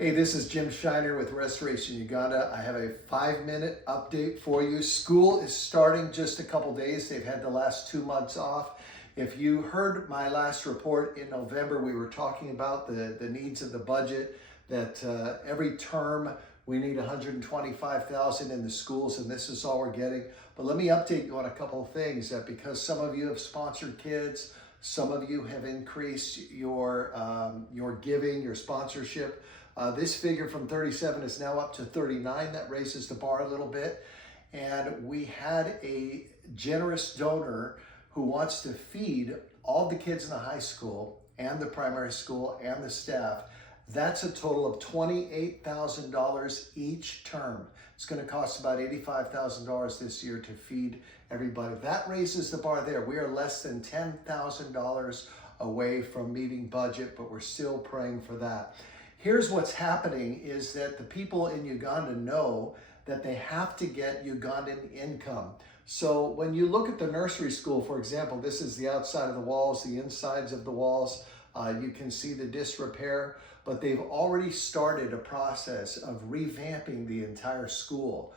Hey, this is Jim Shiner with Restoration Uganda. I have a 5-minute update for you. School is starting just a couple days. They've had the last 2 months off. If you heard my last report in November, we were talking about the needs of the budget, that every term we need $125,000 in the schools, and this is all we're getting. But let me update you on a couple of things, that because some of you have sponsored kids, some of you have increased your giving, your sponsorship. This figure from 37 is now up to 39. That raises the bar a little bit. And we had a generous donor who wants to feed all the kids in the high school and the primary school and the staff. That's a total of $28,000 each term. It's going to cost about $85,000 this year to feed everybody. That raises the bar there. We are less than $10,000 away from meeting budget, but we're still praying for that. Here's what's happening is that the people in Uganda know that they have to get Ugandan income. So when you look at the nursery school, for example, this is the outside of the walls, the insides of the walls. You can see the disrepair, but they've already started a process of revamping the entire school.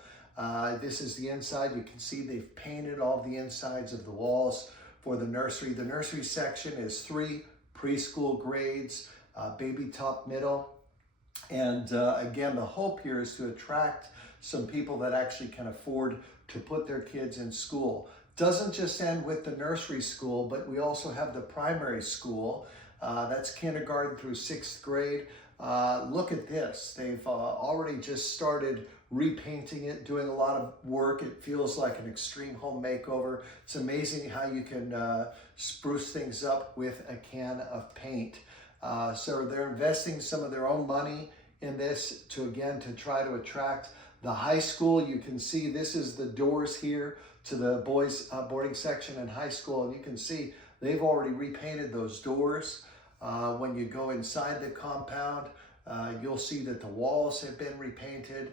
This is the inside. You can see they've painted all the insides of the walls for the nursery. The nursery section is 3 preschool grades, baby, top, middle. And again, the hope here is to attract some people that actually can afford to put their kids in school. Doesn't just end with the nursery school, but we also have the primary school. That's kindergarten through 6th grade. Look at this. They've already just started repainting it, doing a lot of work. It feels like an extreme home makeover. It's amazing how you can spruce things up with a can of paint. So they're investing some of their own money in this to try to attract the high school. You can see this is the doors here to the boys boarding section in high school, and you can see they've already repainted those doors. When you go inside the compound, you'll see that the walls have been repainted.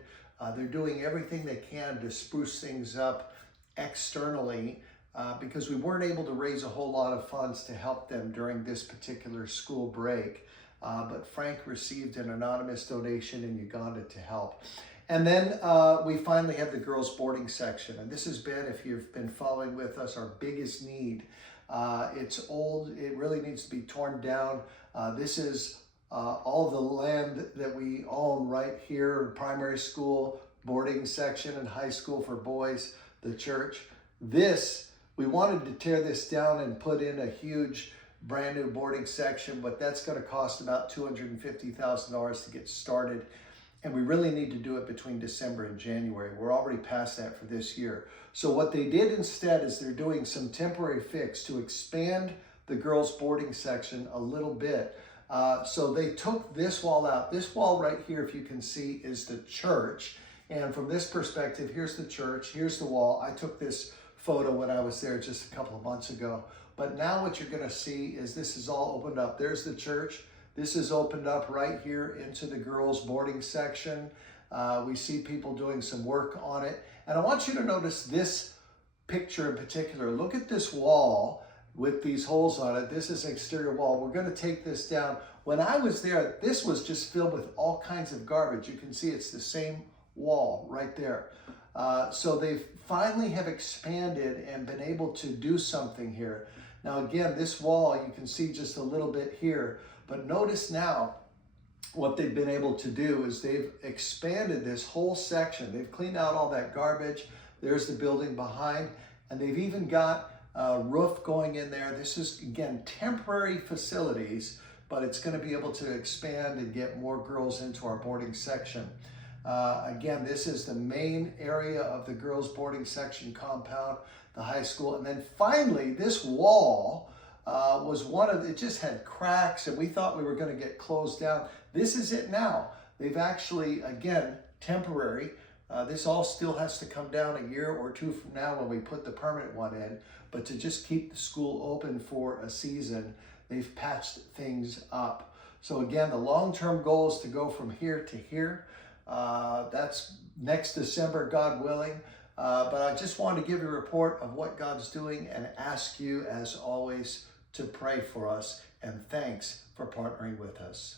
They're doing everything they can to spruce things up externally because we weren't able to raise a whole lot of funds to help them during this particular school break. But Frank received an anonymous donation in Uganda to help. And then we finally have the girls' boarding section. And this has been, if you've been following with us, our biggest need. It's old. It really needs to be torn down. This is all the land that we own right here, primary school, boarding section, and high school for boys, the church. We wanted to tear this down and put in a huge brand new boarding section, but that's going to cost about $250,000 to get started. And we really need to do it between December and January. We're already past that for this year. So what they did instead is they're doing some temporary fix to expand the girls' boarding section a little bit. So they took this wall out. This wall right here, if you can see, is the church. And from this perspective, here's the church, here's the wall. I took this photo when I was there just a couple of months ago. But now what you're going to see is this is all opened up. There's the church. This is opened up right here into the girls' boarding section. We see people doing some work on it. And I want you to notice this picture in particular. Look at this wall with these holes on it. This is an exterior wall. We're going to take this down. When I was there, this was just filled with all kinds of garbage. You can see it's the same wall right there. So they finally have expanded and been able to do something here. Now again, this wall, you can see just a little bit here, but notice now what they've been able to do is they've expanded this whole section. They've cleaned out all that garbage. There's the building behind, and they've even got a roof going in there. This is, again, temporary facilities, but it's going to be able to expand and get more girls into our boarding section. Again, this is the main area of the girls' boarding section compound, the high school. And then finally, this wall was it just had cracks, and we thought we were going to get closed down. This is it now. They've actually, again, temporary. This all still has to come down a year or 2 from now when we put the permanent one in. But to just keep the school open for a season, they've patched things up. So again, the long-term goal is to go from here to here. That's next December, God willing. But I just wanted to give you a report of what God's doing and ask you, as always, to pray for us. And thanks for partnering with us.